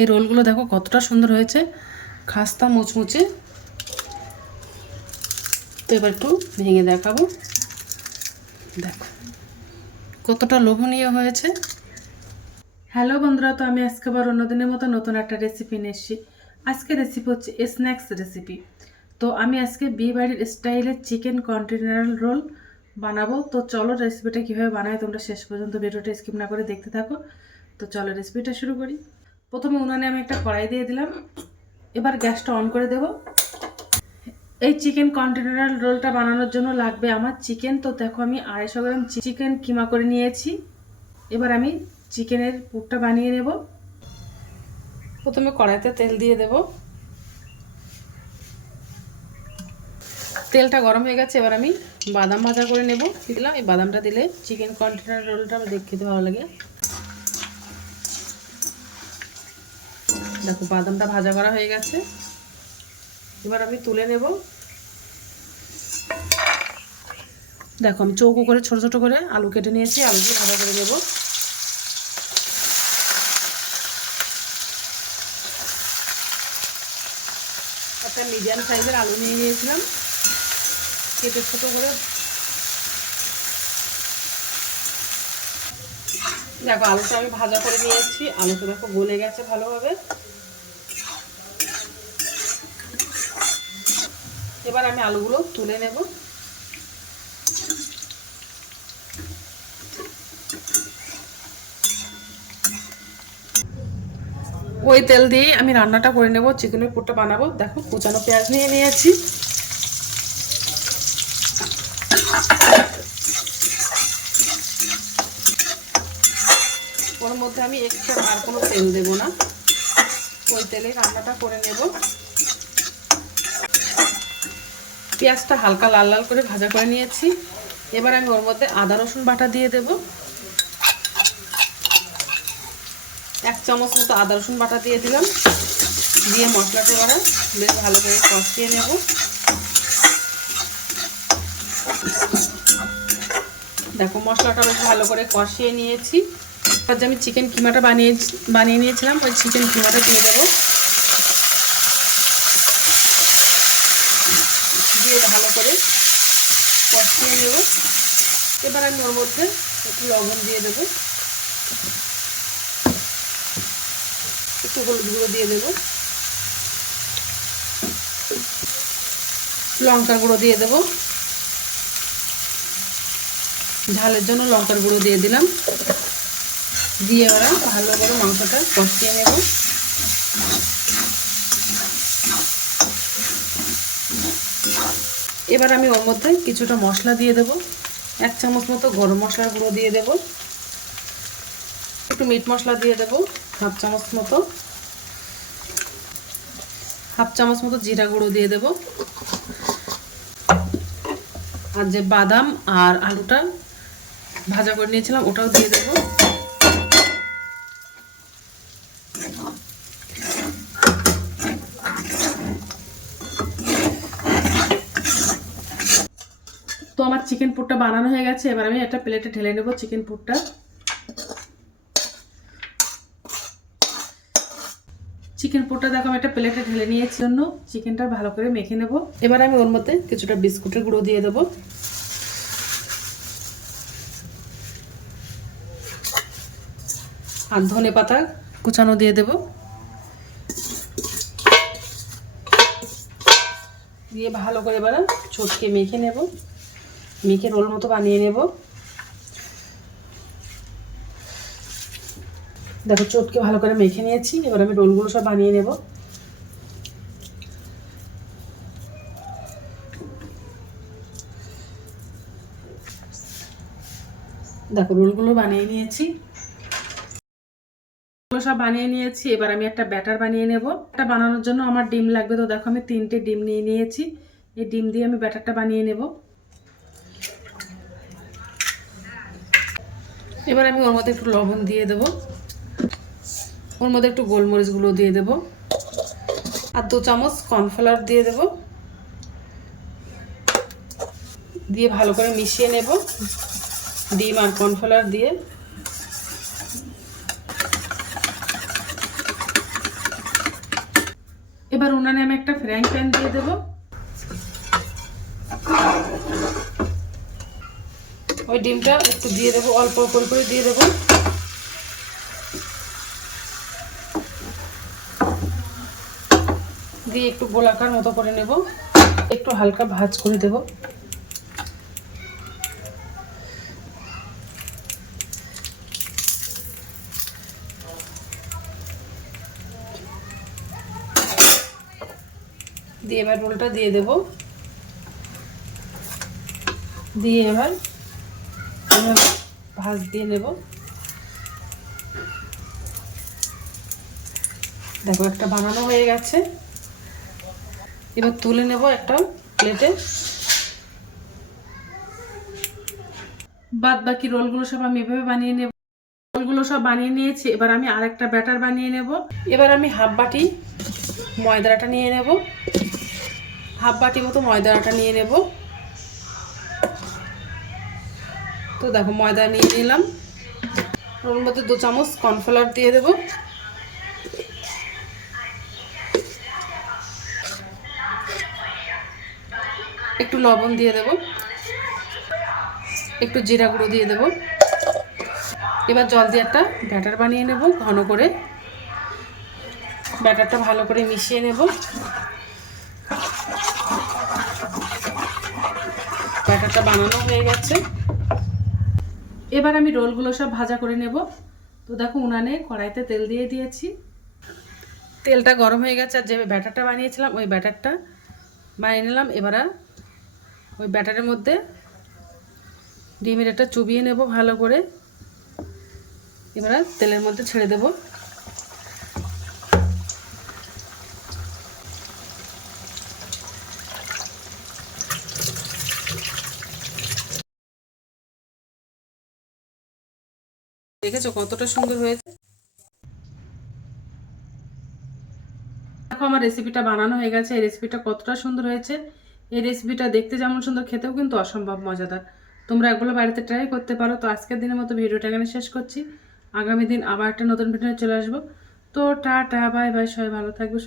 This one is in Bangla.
এই রোলগুলো দেখো কতটা সুন্দর হয়েছে। খাস্তা মুচমুচে। তো এবার একটু ভেঙে দেখাবো। দেখো, কতটা লোভনীয় হয়েছে। হ্যালো বন্ধুরা, তো আমি আজকে আবার অন্যদিনের মতো নতুন একটা রেসিপি নিয়ে এসেছি। আজকে রেসিপি হচ্ছে স্ন্যাক্স রেসিপি তো আমি আজকে বিয়ে বাড়ির স্টাইলে চিকেন কন্টিনেন্টাল রোল বানাবো। তো চলো রেসিপিটা কীভাবে বানাই তোমরা শেষ পর্যন্ত ভিডিওটা স্কিপ না করে দেখতে থাকো। তো চলো রেসিপিটা শুরু করি। প্রথমে উনানে আমি একটা কড়াই দিয়ে দিলাম। এবার গ্যাসটা অন করে দেব। এই চিকেন কন্টিনেন্টাল রোলটা বানানোর জন্য লাগবে আমার চিকেন। তো দেখো আমি আড়াইশো গ্রাম চিকেন কিমা করে নিয়েছি। এবার আমি চিকেনের পুরটা বানিয়ে নেব। প্রথমে কড়াইতে তেল দিয়ে দেব। তেলটা গরম হয়ে গেছে, এবার আমি বাদাম ভাজা করে নেব। দিলাম, এই বাদামটা দিলে চিকেন কন্টেনার রোলটা দেখতে খেতে ভালো লাগে। দেখো, বাদামটা ভাজা করা হয়ে গেছে। এবার আমি তুলে নেব। দেখো, আমি চৌকো করে, ছোট ছোট করে আলু কেটে নিয়েছি আলুগুলো ভাজা করে নেব। একটা মিডিয়াম সাইজের আলু নিয়ে নিয়েছিলাম। কেটে ছোটো করে। দেখো, আলুটা আমি ভাজা করে নিয়েছি। আলুটা দেখো গলে গেছে ভালোভাবে। এবার আমি আলুগুলো তুলে নেব। ওই তেল দিয়ে আমি রান্নাটা করে নেব, চিকেনের পুরটা বানাবো। দেখো, কুচানো পেঁয়াজ নিয়ে নিয়েছি। ওর মধ্যে আমি এক্সট্রা আর কোনো তেল দেব না। ওই তেলে রান্নাটা করে নেব। পেঁয়াজটা হালকা লাল লাল করে ভাজা করে নিয়েছি। এবার আমি ওর মধ্যে আদা, রসুন বাটা দিয়ে দেব। এক চামচ মতো আদা, রসুন বাটা দিয়ে দিলাম। দিয়ে মশলাটা এবারে বেশ ভালো করে কষিয়ে নেব। দেখো, মশলাটা বেশ ভালো করে কষিয়ে নিয়েছি। এবার যে আমি চিকেন কিমাটা বানিয়ে বানিয়ে নিয়েছিলাম, ওই চিকেন কিমাটা দিয়ে দেবো। দিয়ে ভালো করে কষিয়ে নেব। এবার আমি ওর মধ্যে একটু লবণ দিয়ে দেব। একটু হলুদ গুঁড়ো দিয়ে দেব। লঙ্কার গুঁড়ো দিয়ে দেব। ঝালের জন্য লঙ্কার গুঁড়ো দিয়ে দিলাম। দিয়ে ওরা ভালো করে মাংসটা কষিয়ে নেব। এবার আমি ওর মধ্যে কিছুটা মশলা দিয়ে দেব। এক চামচ মতো গরম মশলার গুঁড়ো দিয়ে দেব। একটু মিট মশলা দিয়ে দেব, হাফ চামচ মতো। হাফ চামচ মতো জিরা গুঁড়ো দিয়ে দেব। আর যে বাদাম আর আলুটা ভাজা করে নিয়েছিলাম, ওটাও দিয়ে দেবো। আমার চিকেন পুরটা বানানো হয়ে গেছে, এবার আমি একটা প্লেটে ঢেলে নেব চিকেন পুরটা। চিকেন পুরটা দেখো, আমি একটা প্লেটে ঢেলে নিয়েছি জন্য চিকেনটা ভালো করে মেখে নেব। এবার আমি ওর মধ্যে কিছুটা বিস্কুটের গুঁড়ো দিয়ে দেবো। আর ধনে পাতা কুচানো দিয়ে দেব। দিয়ে ভালো করে এবার চটকে মেখে নেব। মেখে রোল মতো বানিয়ে নেব। দেখো, চটকে ভালো করে মেখে নিয়েছি। এবার আমি রোলগুলো সব বানিয়ে নেব। দেখো, রোলগুলো বানিয়ে নিয়েছি। সব বানিয়ে নিয়েছি। এবার আমি একটা ব্যাটার বানিয়ে নেব। এটা বানানোর জন্য আমার ডিম লাগবে। তো দেখো, আমি তিনটে ডিম নিয়ে নিয়েছি। এই ডিম দিয়ে আমি ব্যাটারটা বানিয়ে নেব। এবার আমি ওর মধ্যে একটু লবণ দিয়ে দেব। ওর মধ্যে একটু গোলমরিচগুলো দিয়ে দেব। আর দু চামচ কর্নফ্লাওয়ার দিয়ে দেব। দিয়ে ভালো করে মিশিয়ে নেব ডিম আর কর্নফ্লাওয়ার দিয়ে। এবার উনানে আমি একটা ফ্রাইং প্যান দিয়ে দেব। ওই ডিমটা একটু দিয়ে দেবো, অল্প অল্প করে দিয়ে দেবো। দিয়ে একটু গোলাকার মতো করে নেব, একটু হালকা ভাজ করে দেব। দিয়ে এবার রোলটা দিয়ে দেব। দিয়ে এবার ভাজ দিয়ে নেব। দেখো, একটা বানানো হয়ে গেছে। এবার তুলে নেব একটা প্লেটে বাদ বাকি রোলগুলো সব আমি এভাবে বানিয়ে নেব। রোলগুলো সব বানিয়ে নিয়েছি, এবার আমি আরেকটা ব্যাটার বানিয়ে নেব। এবার আমি হাফ বাটি ময়দাটা নিয়ে নেব। হাফ বাটি মতো ময়দাটা নিয়ে নেব। তো দেখো ময়দা নিয়ে নিলাম। ওর মধ্যে দু চামচ কর্নফ্লাওয়ার দিয়ে দেবো। একটু লবণ দিয়ে দেব। একটু জিরা গুঁড়ো দিয়ে দেব। এবার জল দিয়ে একটা ব্যাটার বানিয়ে নেব ঘন করে। ব্যাটারটা ভালো করে মিশিয়ে নেব। ব্যাটারটা বানানো হয়ে গেছে। এবার আমি রোলগুলো সব ভাজা করে নেব। তো দেখো উনানে কড়াইতে তেল দিয়ে দিয়েছি। তেলটা গরম হয়ে গেছে, আর যে ব্যাটারটা বানিয়েছিলাম, ওই ব্যাটারটা বানিয়ে নিলাম। এবার ওই ব্যাটারের মধ্যে ডিমের একটা চুবিয়ে নেব ভালো করে। এবার তেলের মধ্যে ছেড়ে দেব। দেখেছ কতটা সুন্দর হয়েছে? দেখো আমার রেসিপিটা বানানো হয়ে গেছে। এই রেসিপিটা কতটা সুন্দর হয়েছে। এই রেসিপিটা দেখতে যেমন সুন্দর, খেতেও কিন্তু অসম্ভব মজাদার। তোমরা এগুলো বাড়িতে ট্রাই করতে পারো। তো আজকের দিনের মতো ভিডিওটা এখানে শেষ করছি। আগামী দিন আবার একটা নতুন ভিডিও চলে আসব। তো টা টা বাই বাই সবাই ভালো থাকবে